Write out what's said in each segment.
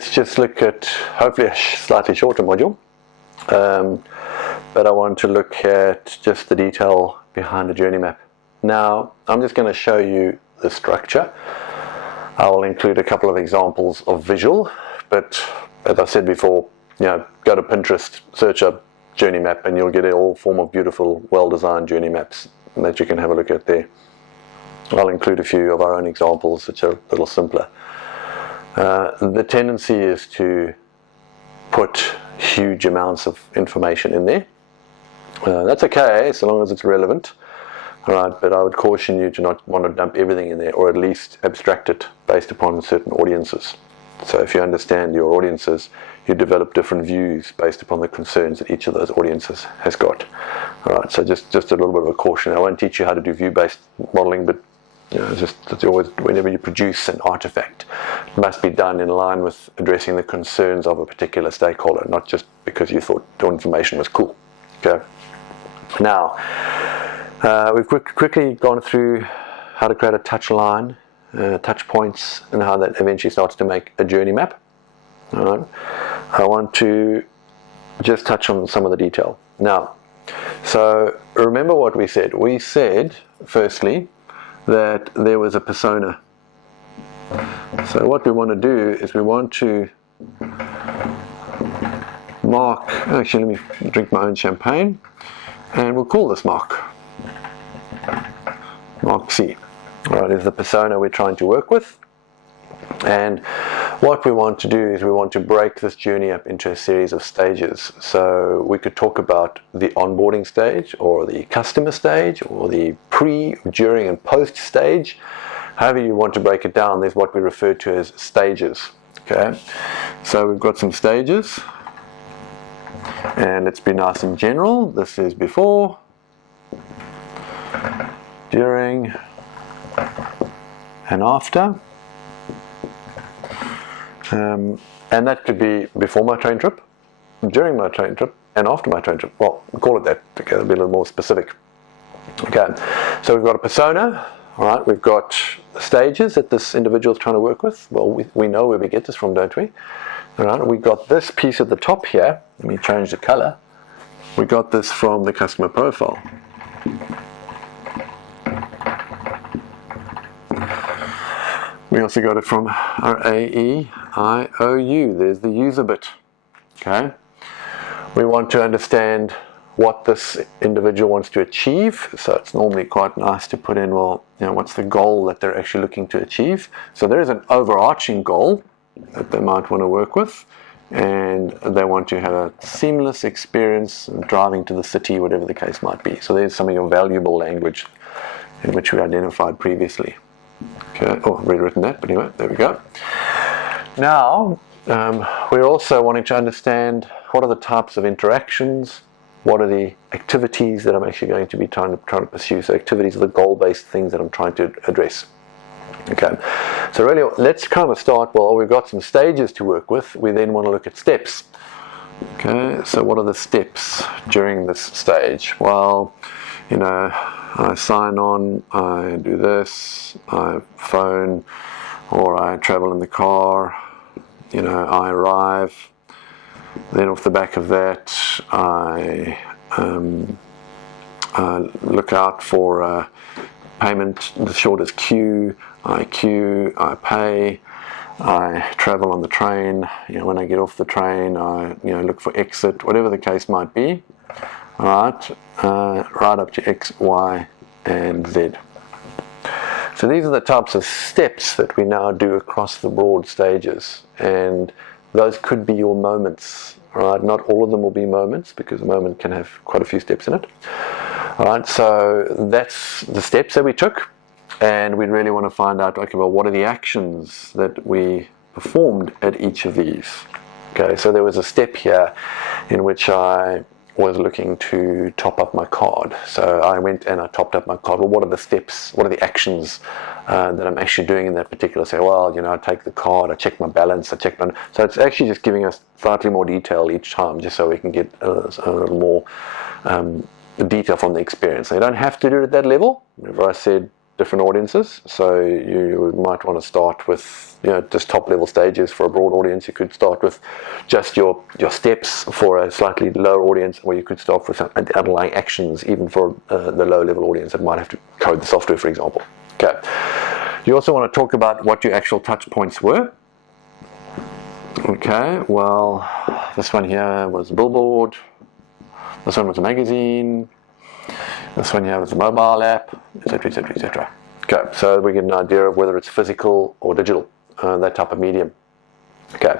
let's just look at hopefully a slightly shorter module, but I want to look at just the detail behind the journey map. Now I'm just going to show you the structure. I will include a couple of examples of visual, but as I said before, go to Pinterest, search up journey map, and you'll get all form of beautiful, well-designed journey maps that you can have a look at there. I'll include a few of our own examples which are a little simpler. The tendency is to put huge amounts of information in there. That's okay, so long as it's relevant. Right, but I would caution you to not want to dump everything in there, or at least abstract it based upon certain audiences. So if you understand your audiences, you develop different views based upon the concerns that each of those audiences has got. All right, so just a little bit of a caution. I won't teach you how to do view-based modeling, but it's always, whenever you produce an artifact, it must be done in line with addressing the concerns of a particular stakeholder, not just because you thought the information was cool. Okay. Now, we've quickly gone through how to create a touch line, touch points, and how that eventually starts to make a journey map. All right. I want to just touch on some of the detail. Now, so remember what we said. We said, firstly, that there was a persona. So what we want to do is we want to mark, actually let me drink my own champagne, and we'll call this Mark C. Right, is the persona we're trying to work with. And what we want to do is we want to break this journey up into a series of stages. So we could talk about the onboarding stage, or the customer stage, or the pre, during and post stage. However you want to break it down, there's what we refer to as stages. Okay, so we've got some stages, and let's be nice and general. This is before, during, and after. And that could be before my train trip, during my train trip, and after my train trip. Well, we'll call it that, okay, it'll be a little more specific. Okay, so we've got a persona, all right, we've got stages that this individual is trying to work with. Well, we know where we get this from, don't we? All right, we've got this piece at the top here. Let me change the color. We got this from the customer profile. We also got it from our AEIOU. There's the user bit. Okay. We want to understand what this individual wants to achieve. So it's normally quite nice to put in, well, what's the goal that they're actually looking to achieve. So there is an overarching goal that they might want to work with, and they want to have a seamless experience driving to the city, whatever the case might be. So there's something of valuable language in which we identified previously. Okay, oh, I've rewritten that, but anyway, there we go. Now, we're also wanting to understand what are the types of interactions, what are the activities that I'm actually going to be trying to pursue. So activities are the goal-based things that I'm trying to address. Okay, so really let's kind of start, well, we've got some stages to work with. We then want to look at steps. Okay, so what are the steps during this stage? Well, I sign on, I do this, I phone, or I travel in the car, I arrive. Then off the back of that, I look out for payment, the shortest queue, I pay, I travel on the train, when I get off the train, I look for exit, whatever the case might be. Right up to X, Y, and Z. So these are the types of steps that we now do across the broad stages, and those could be your moments. Right? Not all of them will be moments, because a moment can have quite a few steps in it. All right, so that's the steps that we took, and we really want to find out, okay, well, what are the actions that we performed at each of these? Okay, so there was a step here in which I was looking to top up my card. So I went and I topped up my card. Well, what are the steps? What are the actions that I'm actually doing in that particular? Say, well, I take the card, I check my balance, I check my. So it's actually just giving us slightly more detail each time, just so we can get a little more detail from the experience. So you don't have to do it at that level. Remember, I said different audiences. So you might want to start with, you know, just top level stages for a broad audience. You could start with just your steps for a slightly lower audience, or you could start with some underlying actions even for the low level audience that might have to code the software, for example. Okay. You also want to talk about what your actual touch points were. Okay, well, this one here was a billboard, this one was a magazine, this one here was a mobile app, etc., etc., etc. Okay, so we get an idea of whether it's physical or digital, that type of medium. Okay,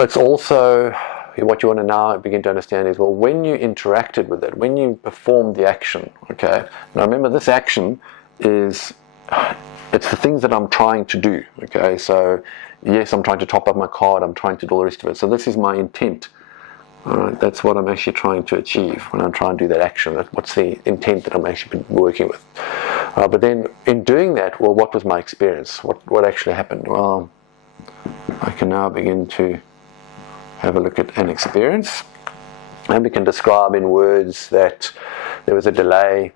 it's also what you want to now begin to understand is, well, when you interacted with it, when you performed the action. Okay, now remember, this action is, it's the things that I'm trying to do. Okay, so yes, I'm trying to top up my card, I'm trying to do all the rest of it. So this is my intent. Alright, that's what I'm actually trying to achieve when I'm trying to do that action. What's the intent that I'm actually working with? But then in doing that, well, what was my experience? What actually happened? Well, I can now begin to have a look at an experience, and we can describe in words that there was a delay.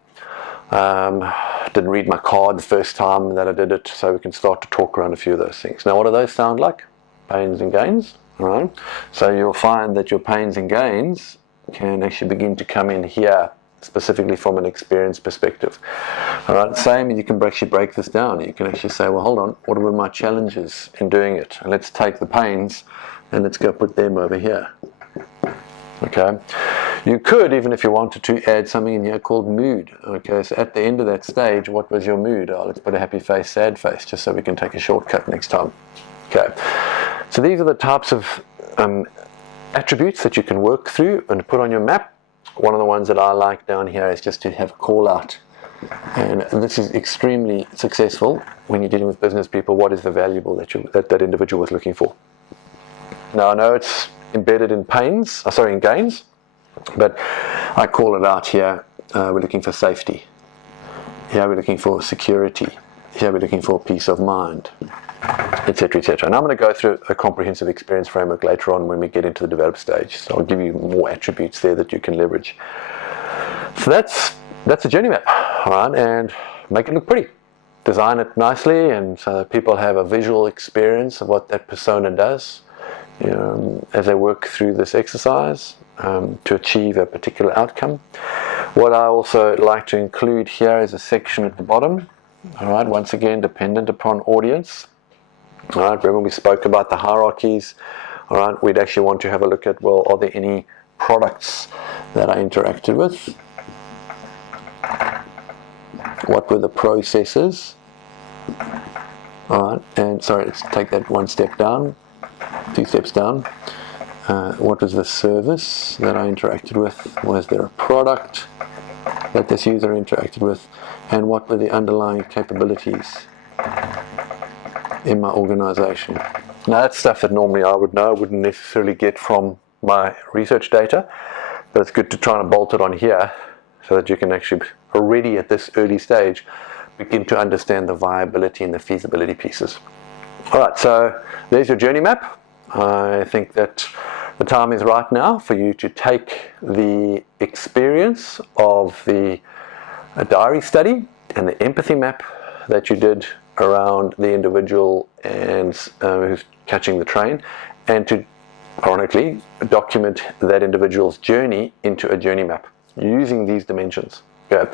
Didn't read my card the first time that I did it, so we can start to talk around a few of those things. Now, what do those sound like? Pains and gains. All right. So you'll find that your pains and gains can actually begin to come in here, specifically from an experience perspective. All right. Same, you can actually break this down. You can actually say, well, hold on, what were my challenges in doing it? And let's take the pains and let's go put them over here. Okay. You could, even if you wanted to, add something in here called mood. Okay, so at the end of that stage, what was your mood? Oh, let's put a happy face, sad face, just so we can take a shortcut next time. Okay, so these are the types of attributes that you can work through and put on your map. One of the ones that I like down here is just to have call out. And this is extremely successful when you're dealing with business people. What is the valuable that individual was looking for? Now, I know it's embedded in in gains, but I call it out here. We're looking for safety. Here we're looking for security. Here we're looking for peace of mind, etc., etc. And I'm going to go through a comprehensive experience framework later on when we get into the develop stage. So I'll give you more attributes there that you can leverage. So that's a journey map, all right, and make it look pretty. Design it nicely, and so that people have a visual experience of what that persona does, as they work through this exercise to achieve a particular outcome. What I also like to include here is a section at the bottom. All right, once again, dependent upon audience. All right, remember we spoke about the hierarchies. All right, we'd actually want to have a look at, well, are there any products that I interacted with? What were the processes? All right, and sorry, let's take that one step down, 2 steps down. What was the service that I interacted with? Was there a product that this user interacted with? And what were the underlying capabilities in my organization? Now, that's stuff that normally I would know, I wouldn't necessarily get from my research data, but it's good to try and bolt it on here so that you can actually already at this early stage begin to understand the viability and the feasibility pieces. All right, so there's your journey map. I think that the time is right now for you to take the experience of the diary study and the empathy map that you did around the individual and who's catching the train, and to, ironically, document that individual's journey into a journey map using these dimensions. Okay.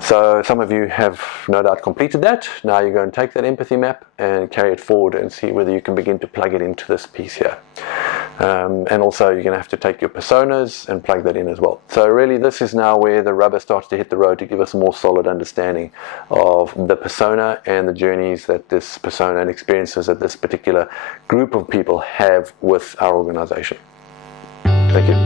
So some of you have no doubt completed that. Now you go and take that empathy map and carry it forward and see whether you can begin to plug it into this piece here. And also you're going to have to take your personas and plug that in as well. So really this is now where the rubber starts to hit the road to give us a more solid understanding of the persona and the journeys that this persona and experiences that this particular group of people have with our organization. Thank you.